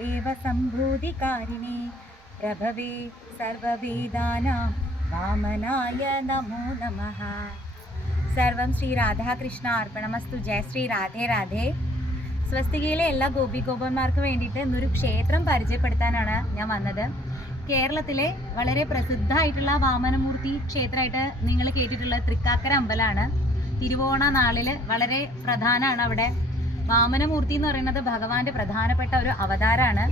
देवसम्भूतिकारिणे प्रभवे सर्ववेदानां वामनाय नमो नमः. സർവം ശ്രീ രാധാകൃഷ്ണ അർപ്പണമസ്തു. ജയ ശ്രീ രാധേ രാധേ. സ്വസ്തികയിലെ എല്ലാ ഗോപികോപന്മാർക്ക് വേണ്ടിയിട്ട് ഇന്നൊരു ക്ഷേത്രം പരിചയപ്പെടുത്താനാണ് ഞാൻ വന്നത്. കേരളത്തിലെ വളരെ പ്രസിദ്ധമായിട്ടുള്ള വാമനമൂർത്തി ക്ഷേത്രമായിട്ട് നിങ്ങൾ കേട്ടിട്ടുള്ള തൃക്കാക്കര അമ്പലമാണ്. തിരുവോണ നാളിൽ വളരെ പ്രധാനമാണ്. അവിടെ വാമനമൂർത്തി എന്ന് പറയുന്നത് ഭഗവാന്റെ പ്രധാനപ്പെട്ട ഒരു അവതാരമാണ്.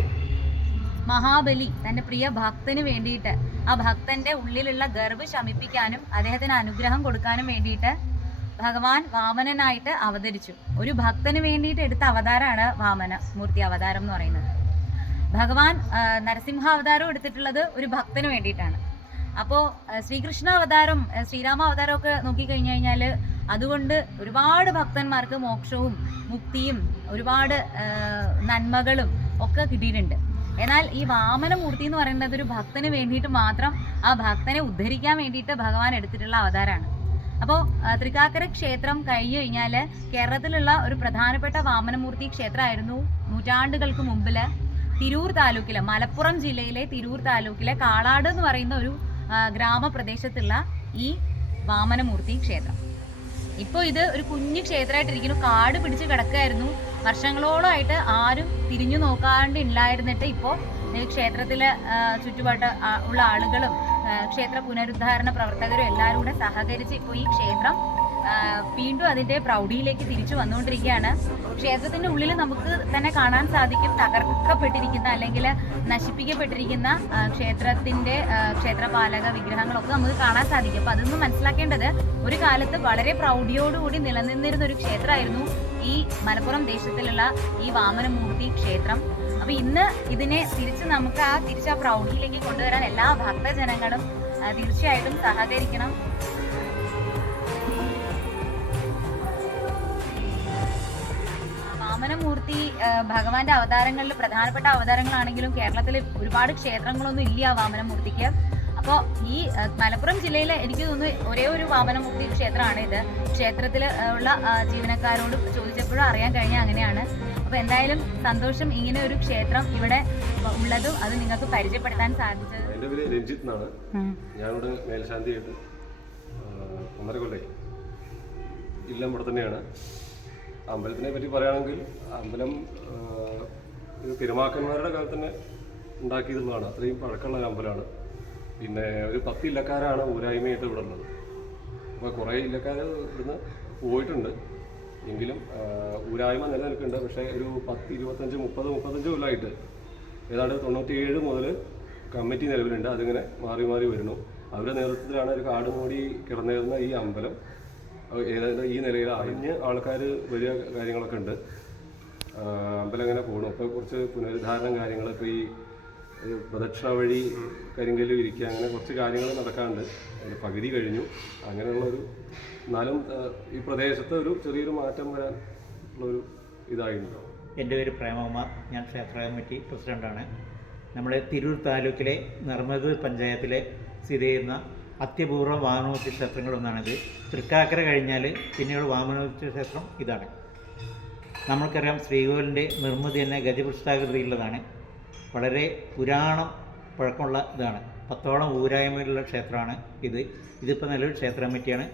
മഹാബലി തൻ്റെ പ്രിയ ഭക്തന് വേണ്ടിയിട്ട് ആ ഭക്തൻ്റെ ഉള്ളിലുള്ള ഗർവ് ശമിപ്പിക്കാനും അദ്ദേഹത്തിന് അനുഗ്രഹം കൊടുക്കാനും വേണ്ടിയിട്ട് ഭഗവാൻ വാമനനായിട്ട് അവതരിച്ചു. ഒരു ഭക്തന് വേണ്ടിയിട്ട് എടുത്ത അവതാരമാണ് വാമന മൂർത്തി അവതാരം എന്ന് പറയുന്നത്. ഭഗവാൻ നരസിംഹ അവതാരം എടുത്തിട്ടുള്ളത് ഒരു ഭക്തന് വേണ്ടിയിട്ടാണ്. അപ്പോൾ ശ്രീകൃഷ്ണ അവതാരം ശ്രീരാമ അവതാരമൊക്കെ നോക്കിക്കഴിഞ്ഞു കഴിഞ്ഞാൽ അതുകൊണ്ട് ഒരുപാട് ഭക്തന്മാർക്ക് മോക്ഷവും മുക്തിയും ഒരുപാട് നന്മകളും ഒക്കെ കിട്ടിയിട്ടുണ്ട്. എന്നാൽ ഈ വാമനമൂർത്തി എന്ന് പറയുന്നത് ഒരു ഭക്തന് വേണ്ടിയിട്ട് മാത്രം, ആ ഭക്തനെ ഉദ്ധരിക്കാൻ വേണ്ടിയിട്ട് ഭഗവാൻ എടുത്തിട്ടുള്ള അവതാരമാണ്. അപ്പോൾ തൃക്കാക്കര ക്ഷേത്രം കഴിഞ്ഞു കഴിഞ്ഞാൽ കേരളത്തിലുള്ള ഒരു പ്രധാനപ്പെട്ട വാമനമൂർത്തി ക്ഷേത്രമായിരുന്നു നൂറ്റാണ്ടുകൾക്ക് മുമ്പിൽ തിരൂർ താലൂക്കിലെ, മലപ്പുറം ജില്ലയിലെ തിരൂർ താലൂക്കിലെ കാളാട് എന്ന് പറയുന്ന ഒരു ഗ്രാമപ്രദേശത്തുള്ള ഈ വാമനമൂർത്തി ക്ഷേത്രം. ഇപ്പോൾ ഇത് ഒരു കുഞ്ഞു ക്ഷേത്രമായിട്ടിരിക്കുന്നു. കാട് പിടിച്ച് കിടക്കുകയായിരുന്നു. വർഷങ്ങളോളമായിട്ട് ആരും തിരിഞ്ഞു നോക്കാണ്ട് ഇല്ലായിരുന്നിട്ട് ഇപ്പോൾ ക്ഷേത്രത്തിൽ ചുറ്റുപാട്ട് ഉള്ള ആളുകളും ക്ഷേത്ര പുനരുദ്ധാരണ പ്രവർത്തകരും എല്ലാവരും കൂടെ സഹകരിച്ച് ഇപ്പോൾ ഈ ക്ഷേത്രം വീണ്ടും അതിൻ്റെ പ്രൗഢിയിലേക്ക് തിരിച്ചു വന്നുകൊണ്ടിരിക്കുകയാണ്. ക്ഷേത്രത്തിൻ്റെ ഉള്ളിൽ നമുക്ക് തന്നെ കാണാൻ സാധിക്കും തകർക്കപ്പെട്ടിരിക്കുന്ന അല്ലെങ്കിൽ നശിപ്പിക്കപ്പെട്ടിരിക്കുന്ന ക്ഷേത്രത്തിൻ്റെ ക്ഷേത്രപാലക വിഗ്രഹങ്ങളൊക്കെ നമുക്ക് കാണാൻ സാധിക്കും. അപ്പോൾ അതൊന്നും മനസ്സിലാക്കേണ്ടത് ഒരു കാലത്ത് വളരെ പ്രൗഢിയോടുകൂടി നിലനിന്നിരുന്ന ഒരു ക്ഷേത്രമായിരുന്നു ഈ മലപ്പുറം ദേശത്തിലുള്ള ഈ വാമനമൂർത്തി ക്ഷേത്രം. അപ്പോൾ ഇന്ന് ഇതിനെ നമുക്ക് തിരിച്ച് ആ പ്രൗഢിയിലേക്ക് കൊണ്ടുവരാൻ എല്ലാ ഭക്തജനങ്ങളും തീർച്ചയായിട്ടും സഹകരിക്കണം. വാമനമൂർത്തി ഭഗവാന്റെ അവതാരങ്ങളിൽ പ്രധാനപ്പെട്ട അവതാരങ്ങളാണെങ്കിലും കേരളത്തിൽ ഒരുപാട് ക്ഷേത്രങ്ങളൊന്നും ഇല്ല വാമനമൂർത്തിക്ക്. അപ്പോൾ ഈ മലപ്പുറം ജില്ലയിൽ എനിക്ക് തോന്നുന്നു ഒരേ ഒരു വാമനമൂർത്തി ക്ഷേത്രമാണ് ഇത്. ക്ഷേത്രത്തിൽ ഉള്ള ജീവനക്കാരോട് ചോദിച്ചപ്പോഴും അറിയാൻ കഴിഞ്ഞാൽ അങ്ങനെയാണ്. അപ്പോൾ എന്തായാലും സന്തോഷം ഇങ്ങനെ ഒരു ക്ഷേത്രം ഇവിടെ ഉള്ളതും അത് നിങ്ങൾക്ക് പരിചയപ്പെടുത്താൻ സാധിച്ചത്. എൻ്റെ പേര് രഞ്ജിത്ത് എന്നാണ്. ഞാനിവിടെ മേൽശാന്തിയായിട്ട് 1.5 കൊല്ലമായി. ഇല്ലം ഇവിടെ തന്നെയാണ്. അമ്പലത്തിനെ പറ്റി പറയുകയാണെങ്കിൽ അമ്പലം പെരുമാക്കന്മാരുടെ കാലത്ത് തന്നെ ഉണ്ടാക്കിയതെന്നാണ്. അത്രയും പഴക്കമുള്ള ഒരു അമ്പലമാണ്. പിന്നെ ഒരു 10 ഇല്ലക്കാരാണ് ഊരായ്മയായിട്ട് ഇവിടെ ഉള്ളത്. അപ്പോൾ കുറേ ഇല്ലക്കാർ ഇവിടുന്ന് പോയിട്ടുണ്ട്. എങ്കിലും ഊരായ്മ നിലനിൽക്കുന്നുണ്ട്. പക്ഷേ ഒരു 10, 25, 30, 35 കൊല്ലമായിട്ട് ഏതാണ്ട് 97 മുതൽ കമ്മിറ്റി നിലവിലുണ്ട്. അതിങ്ങനെ മാറി മാറി വരുന്നു. അവരുടെ നേതൃത്വത്തിലാണ് ഒരു കാട് മൂടി കിടന്നിരുന്ന ഈ അമ്പലം ഏതാണ്ട് ഈ നിലയിൽ അഴിഞ്ഞ് ആൾക്കാർ വലിയ കാര്യങ്ങളൊക്കെ ഉണ്ട്. അമ്പലം അങ്ങനെ പോകണം. അപ്പോൾ കുറച്ച് പുനരുദ്ധാരണം കാര്യങ്ങൾ, ഇപ്പോൾ ഈ പ്രദക്ഷിണ വഴി കരിങ്കല്ല് വിരിക്കുക, അങ്ങനെ കുറച്ച് കാര്യങ്ങൾ നടക്കാറുണ്ട്. അതിൻ്റെ പകുതി കഴിഞ്ഞു. അങ്ങനെയുള്ളൊരു എന്നാലും ഈ പ്രദേശത്ത് ഒരു ചെറിയൊരു മാറ്റം വരാൻ ഉള്ളൊരു ഇതായിരുന്നു. എൻ്റെ പേര് പ്രേമകുമാർ. ഞാൻ ക്ഷേത്ര കമ്മിറ്റി പ്രസിഡൻ്റാണ്. നമ്മുടെ തിരൂർ താലൂക്കിലെ നിർമ്മത് പഞ്ചായത്തിലെ സ്ഥിതി ചെയ്യുന്ന അത്യപൂർവ വാമനമൂർത്തി ക്ഷേത്രങ്ങളൊന്നാണിത്. തൃക്കാക്കര കഴിഞ്ഞാൽ പിന്നീട് വാമനമൂർത്തി ക്ഷേത്രം ഇതാണ്. നമ്മൾക്കറിയാം ശ്രീകോവിലിൻ്റെ നിർമ്മിതി തന്നെ ഗജപുഷ്ടാകൃതിയുള്ളതാണ്. വളരെ പുരാണം പഴക്കമുള്ള ഇതാണ്. 10ഓളം ഊരായ്മയിലുള്ള ക്ഷേത്രമാണ് ഇത്. ഇതിപ്പോൾ നല്ലൊരു ക്ഷേത്ര കമ്മിറ്റിയാണ്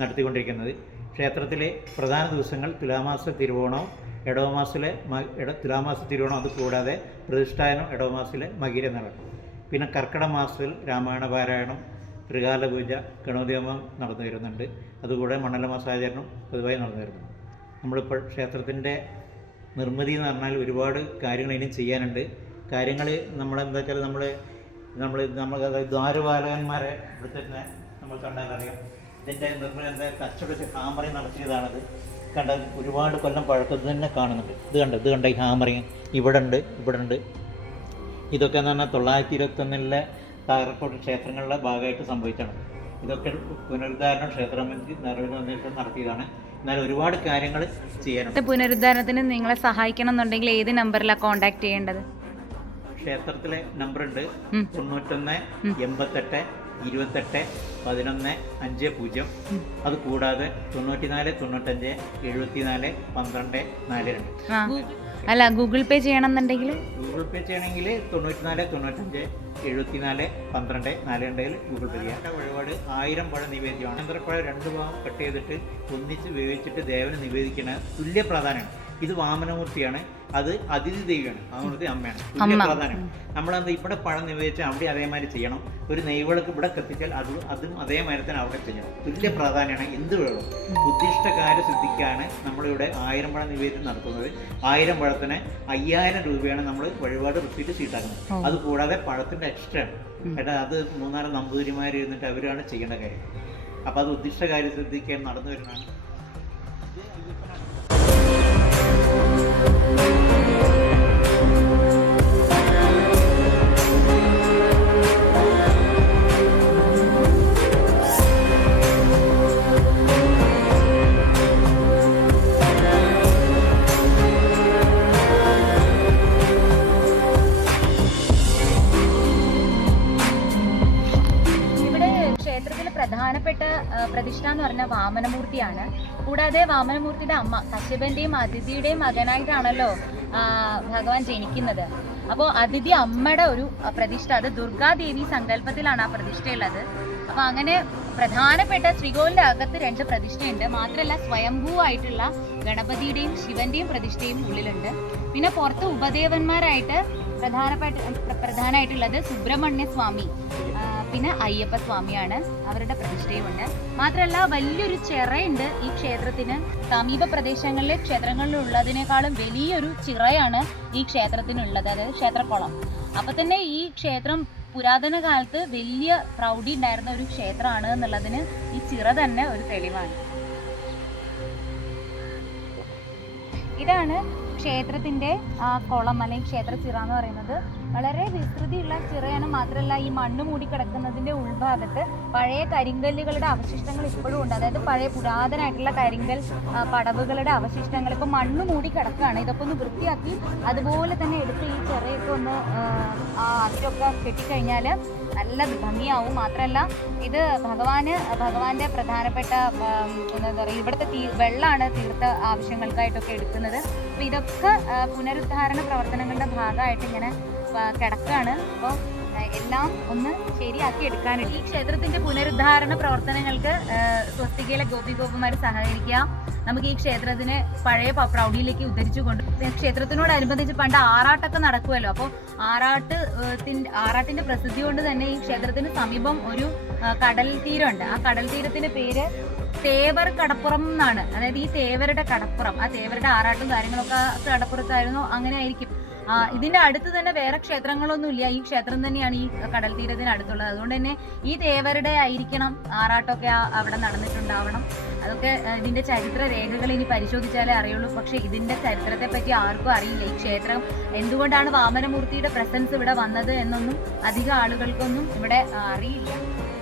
നടത്തിക്കൊണ്ടിരിക്കുന്നത്. ക്ഷേത്രത്തിലെ പ്രധാന ദിവസങ്ങൾ തുലാമാസ തിരുവോണം, തുലാമാസ തിരുവോണം, അതുകൂടാതെ പ്രതിഷ്ഠാനം ഇടവമാസത്തിലെ മകീര നടക്കും. പിന്നെ കർക്കിടക മാസത്തിൽ രാമായണ പാരായണം, ത്രികാല പൂജ, ഗണോദ്യമം നടന്നു വരുന്നുണ്ട്. അതുകൂടെ മണ്ഡലമാസാചരണം പൊതുവായി നടന്നു വരുന്നുണ്ട്. നമ്മളിപ്പോൾ ക്ഷേത്രത്തിൻ്റെ നിർമ്മിതി എന്ന് പറഞ്ഞാൽ ഒരുപാട് കാര്യങ്ങൾ ഇനിയും ചെയ്യാനുണ്ട്. കാര്യങ്ങൾ നമ്മളെന്താ വെച്ചാൽ നമ്മൾ ദ്വാരപാലകന്മാരെ ഇവിടുത്തെ തന്നെ നമ്മൾ കണ്ടാൽ അറിയാം. ഇതിൻ്റെ നിർമ്മിതി എന്താ കച്ചവട ഹാമറിങ് നടത്തിയതാണത്. കണ്ട ഒരുപാട് കൊല്ലം പഴക്കത്ത് തന്നെ കാണുന്നുണ്ട്. ഇത് കണ്ട ഈ ഹാമറിങ് ഇവിടെ ഉണ്ട്. ഇതൊക്കെ എന്ന് പറഞ്ഞാൽ 921 തകർക്കപ്പെട്ട ക്ഷേത്രങ്ങളുടെ ഭാഗമായിട്ട് സംഭവിച്ചാണ്. ഇതൊക്കെ പുനരുദ്ധാരണ ക്ഷേത്രകമ്മിറ്റി നടത്തിയതാണ്. എന്നാൽ ഒരുപാട് കാര്യങ്ങൾ ചെയ്യാനുണ്ട്. പുനരുദ്ധാരണത്തിന് നിങ്ങളെ സഹായിക്കണം എന്നുണ്ടെങ്കിൽ ഏത് നമ്പറിലാണ് കോൺടാക്ട് ചെയ്യേണ്ടത്? ക്ഷേത്രത്തിലെ നമ്പറുണ്ട് 91 88 28 11 50. അത് കൂടാതെ 94 95 74 12 42. അല്ല ഗൂഗിൾ പേ ചെയ്യണമെന്നുണ്ടെങ്കിൽ ഗൂഗിൾ പേ ചെയ്യണമെങ്കിൽ 94 95 74 12 42 ഗൂഗിൾ പേ ചെയ്യാം. വഴിപാട് 1000 പഴം നിവേദ്യമാണ്. നേന്ത്രപ്പഴം 2 ഭാഗം കട്ട് ചെയ്തിട്ട് ഒന്നിച്ച് വേവിച്ചിട്ട് ദേവന് നിവേദിക്കുന്ന തുല്യ പ്രാധാന്യമാണ്. ഇത് വാമനമൂർത്തിയാണ്, അത് അതിഥി ദേവിയാണ്, വാമനമൂർത്തി അമ്മയാണ്. തുല്യ പ്രാധാന്യം. നമ്മളെന്താ ഇവിടെ പഴം നിവേദിച്ചാൽ അവിടെ അതേമാതിരി ചെയ്യണം. ഒരു നെയ്വിളക്ക് ഇവിടെ കത്തിച്ചാൽ അതും അതേമാതിരി തന്നെ അവിടെ ചെയ്യണം. തുല്യ പ്രാധാന്യമാണ്. എന്ത് വേണം ഉദ്ദിഷ്ടകാര്യ സിദ്ധിക്കാണ് നമ്മളിവിടെ 1000 പഴം നിവേദ്യം നടത്തുന്നത്. 1000 പഴത്തിന് 5000 രൂപയാണ് നമ്മൾ വഴിപാട് റിസീറ്റ് ചീട്ടാക്കുന്നത്. അതുകൂടാതെ പഴത്തിൻ്റെ എക്സ്ട്രാ ആണ്. അത് 3-4 നമ്പൂതിരിമാർ ഇരുന്നിട്ട് അവരാണ് ചെയ്യേണ്ട കാര്യം. അപ്പോൾ അത് ഉദ്ദിഷ്ടകാര്യ സിദ്ധിക്കാൻ നടന്നു വരുന്നതാണ്. പ്രധാനപ്പെട്ട പ്രതിഷ്ഠ എന്ന് പറഞ്ഞാൽ വാമനമൂർത്തിയാണ്. കൂടാതെ വാമനമൂർത്തിയുടെ അമ്മ കശ്യപന്റെയും അതിഥിയുടെയും മകനായിട്ടാണല്ലോ ഭഗവാൻ ജനിക്കുന്നത്. അപ്പോൾ അതിഥി അമ്മയുടെ ഒരു പ്രതിഷ്ഠ, അത് ദുർഗാദേവി സങ്കല്പത്തിലാണ് ആ പ്രതിഷ്ഠയുള്ളത്. അപ്പോൾ അങ്ങനെ പ്രധാനപ്പെട്ട ശ്രീകോവിലിൻ്റെ അകത്ത് 2 പ്രതിഷ്ഠയുണ്ട്. മാത്രമല്ല സ്വയംഭൂവായിട്ടുള്ള ഗണപതിയുടെയും ശിവന്റെയും പ്രതിഷ്ഠയും ഉള്ളിലുണ്ട്. പിന്നെ പുറത്ത് ഉപദേവന്മാരായിട്ട് പ്രധാനമായിട്ടുള്ളത് സുബ്രഹ്മണ്യ സ്വാമി, പിന്നെ അയ്യപ്പ സ്വാമിയാണ്, അവരുടെ പ്രതിഷ്ഠയുമുണ്ട്. മാത്രമല്ല വലിയൊരു ചിറയുണ്ട് ഈ ക്ഷേത്രത്തിന്. സമീപ പ്രദേശങ്ങളിലെ ക്ഷേത്രങ്ങളിലുള്ളതിനേക്കാളും വലിയൊരു ചിറയാണ് ഈ ക്ഷേത്രത്തിനുള്ളത്, അതായത് ക്ഷേത്രക്കുളം. അപ്പൊ തന്നെ ഈ ക്ഷേത്രം പുരാതന കാലത്ത് വലിയ പ്രൗഢി ഉണ്ടായിരുന്ന ഒരു ക്ഷേത്രമാണ് എന്നുള്ളതിന് ഈ ചിറ തന്നെ ഒരു തെളിവാണ്. ഇതാണ് ക്ഷേത്രത്തിന്റെ കുളം അല്ലെങ്കിൽ ക്ഷേത്ര ചിറ എന്ന് പറയുന്നത്. വളരെ വിസ്തൃതിയുള്ള ചിറയാണ്. മാത്രമല്ല ഈ മണ്ണ് മൂടി കിടക്കുന്നതിന്റെ ഉൾഭാഗത്ത് പഴയ കരിങ്കല്ലുകളുടെ അവശിഷ്ടങ്ങൾ ഇപ്പോഴും ഉണ്ട്. അതായത് പഴയ പുരാതനമായിട്ടുള്ള കരിങ്കൽ പടവുകളുടെ അവശിഷ്ടങ്ങൾ ഇപ്പൊ മണ്ണ് മൂടി കിടക്കുകയാണ്. ഇതൊക്കെ ഒന്ന് വൃത്തിയാക്കി അതുപോലെ തന്നെ എടുത്ത് ഈ ചിറയൊക്കെ ഒന്ന് അതിലൊക്കെ കെട്ടിക്കഴിഞ്ഞാൽ നല്ല ഭംഗിയാവും. മാത്രമല്ല ഇത് ഭഗവാന്റെ പ്രധാനപ്പെട്ട എന്താ പറയുക, ഇവിടുത്തെ വെള്ളമാണ് തീർത്ഥ ആവശ്യങ്ങൾക്കായിട്ടൊക്കെ എടുക്കുന്നത്. അപ്പോൾ ഇതൊക്കെ പുനരുദ്ധാരണ പ്രവർത്തനങ്ങളുടെ ഭാഗമായിട്ട് ഇങ്ങനെ കിടക്കുകയാണ്. അപ്പോൾ എല്ലാം ഒന്ന് ശരിയാക്കി എടുക്കാനുണ്ട്. ഈ ക്ഷേത്രത്തിന്റെ പുനരുദ്ധാരണ പ്രവർത്തനങ്ങൾക്ക് സ്വസ്തികയിലെ ഗോപിമാർ സഹകരിക്കുക. നമുക്ക് ഈ ക്ഷേത്രത്തിന് പഴയ പ്രൗഢിയിലേക്ക് ഉദ്ധരിച്ചുകൊണ്ട് ക്ഷേത്രത്തിനോടനുബന്ധിച്ച് പണ്ട് ആറാട്ടൊക്കെ നടക്കുമല്ലോ. അപ്പോൾ ആറാട്ടിന്റെ പ്രസിദ്ധി കൊണ്ട് തന്നെ ഈ ക്ഷേത്രത്തിന് സമീപം ഒരു കടൽ തീരമുണ്ട്. ആ കടൽ തീരത്തിന്റെ പേര് തേവർ കടപ്പുറം എന്നാണ്. അതായത് ഈ തേവരുടെ കടപ്പുറം, ആ തേവരുടെ ആറാട്ടും കാര്യങ്ങളൊക്കെ കടപ്പുറത്തായിരുന്നു, അങ്ങനെ ആയിരിക്കും. ഇതിന്റെ അടുത്ത് തന്നെ വേറെ ക്ഷേത്രങ്ങളൊന്നും ഇല്ല. ഈ ക്ഷേത്രം തന്നെയാണ് ഈ കടൽ തീരത്തിന് അടുത്തുള്ളത്. അതുകൊണ്ട് തന്നെ ഈ തേവരുടെ ആയിരിക്കണം ആറാട്ടമൊക്കെ അവിടെ നടന്നിട്ടുണ്ടാവണം. അതൊക്കെ ഇതിന്റെ ചരിത്ര രേഖകൾ ഇനി പരിശോധിച്ചാലേ അറിയുള്ളൂ. പക്ഷെ ഇതിന്റെ ചരിത്രത്തെ പറ്റി ആർക്കും അറിയില്ല. ഈ ക്ഷേത്രം എന്തുകൊണ്ടാണ് വാമനമൂർത്തിയുടെ പ്രസൻസ് ഇവിടെ വന്നത് എന്നൊന്നും അധികം ആളുകൾക്കൊന്നും ഇവിടെ അറിയില്ല.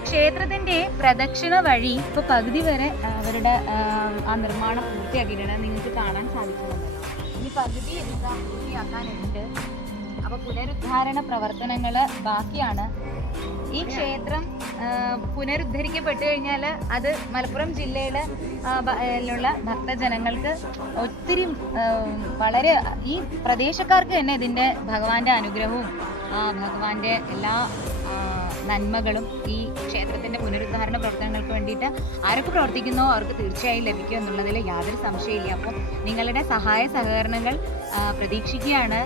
ക്ഷേത്രത്തിന്റെ പ്രദക്ഷിണ വഴി ഇപ്പൊ പകുതി വരെ അവരുടെ ആ നിർമ്മാണം പൂർത്തിയാക്കിയിട്ടുണ്ട്. നിങ്ങൾക്ക് കാണാൻ സാധിക്കുന്നുണ്ടല്ലോ. ഇനി പകുതി പൂർത്തിയാക്കാനുണ്ട്. അപ്പൊ പുനരുദ്ധാരണ പ്രവർത്തനങ്ങൾ ബാക്കിയാണ്. ഈ ക്ഷേത്രം പുനരുദ്ധരിക്കപ്പെട്ടു കഴിഞ്ഞാൽ അത് മലപ്പുറം ജില്ലയിലുള്ള ഭക്തജനങ്ങൾക്ക് ഒത്തിരി വളരെ ഈ പ്രദേശക്കാർക്ക് തന്നെ ഇതിൻ്റെ ഭഗവാന്റെ അനുഗ്രഹവും ഭഗവാന്റെ എല്ലാ നന്മകളും ഈ ക്ഷേത്രത്തിൻ്റെ പുനരുദ്ധാരണ പ്രവർത്തനങ്ങൾക്ക് വേണ്ടിയിട്ട് ആരൊക്കെ പ്രവർത്തിക്കുന്നോ അവർക്ക് തീർച്ചയായും ലഭിക്കും എന്നുള്ളതിൽ യാതൊരു സംശയമില്ല. അപ്പോൾ നിങ്ങളുടെ സഹായ സഹകരണങ്ങൾ പ്രതീക്ഷിക്കുകയാണ്.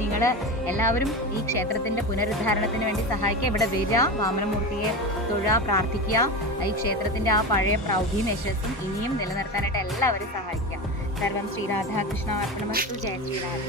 നിങ്ങൾ എല്ലാവരും ഈ ക്ഷേത്രത്തിൻ്റെ പുനരുദ്ധാരണത്തിന് വേണ്ടി സഹായിക്കുക. ഇവിടെ വരിക, വാമനമൂർത്തിയെ തൊഴുക, പ്രാർത്ഥിക്കുക. ഈ ക്ഷേത്രത്തിൻ്റെ ആ പഴയ പ്രൗഢിയും യശസ്സും ഇനിയും നിലനിർത്താനായിട്ട് എല്ലാവരും സഹായിക്കുക. സർവം ശ്രീ രാധാകൃഷ്ണ അർപ്പണമസ്തു. ജയ ശ്രീ രാധ.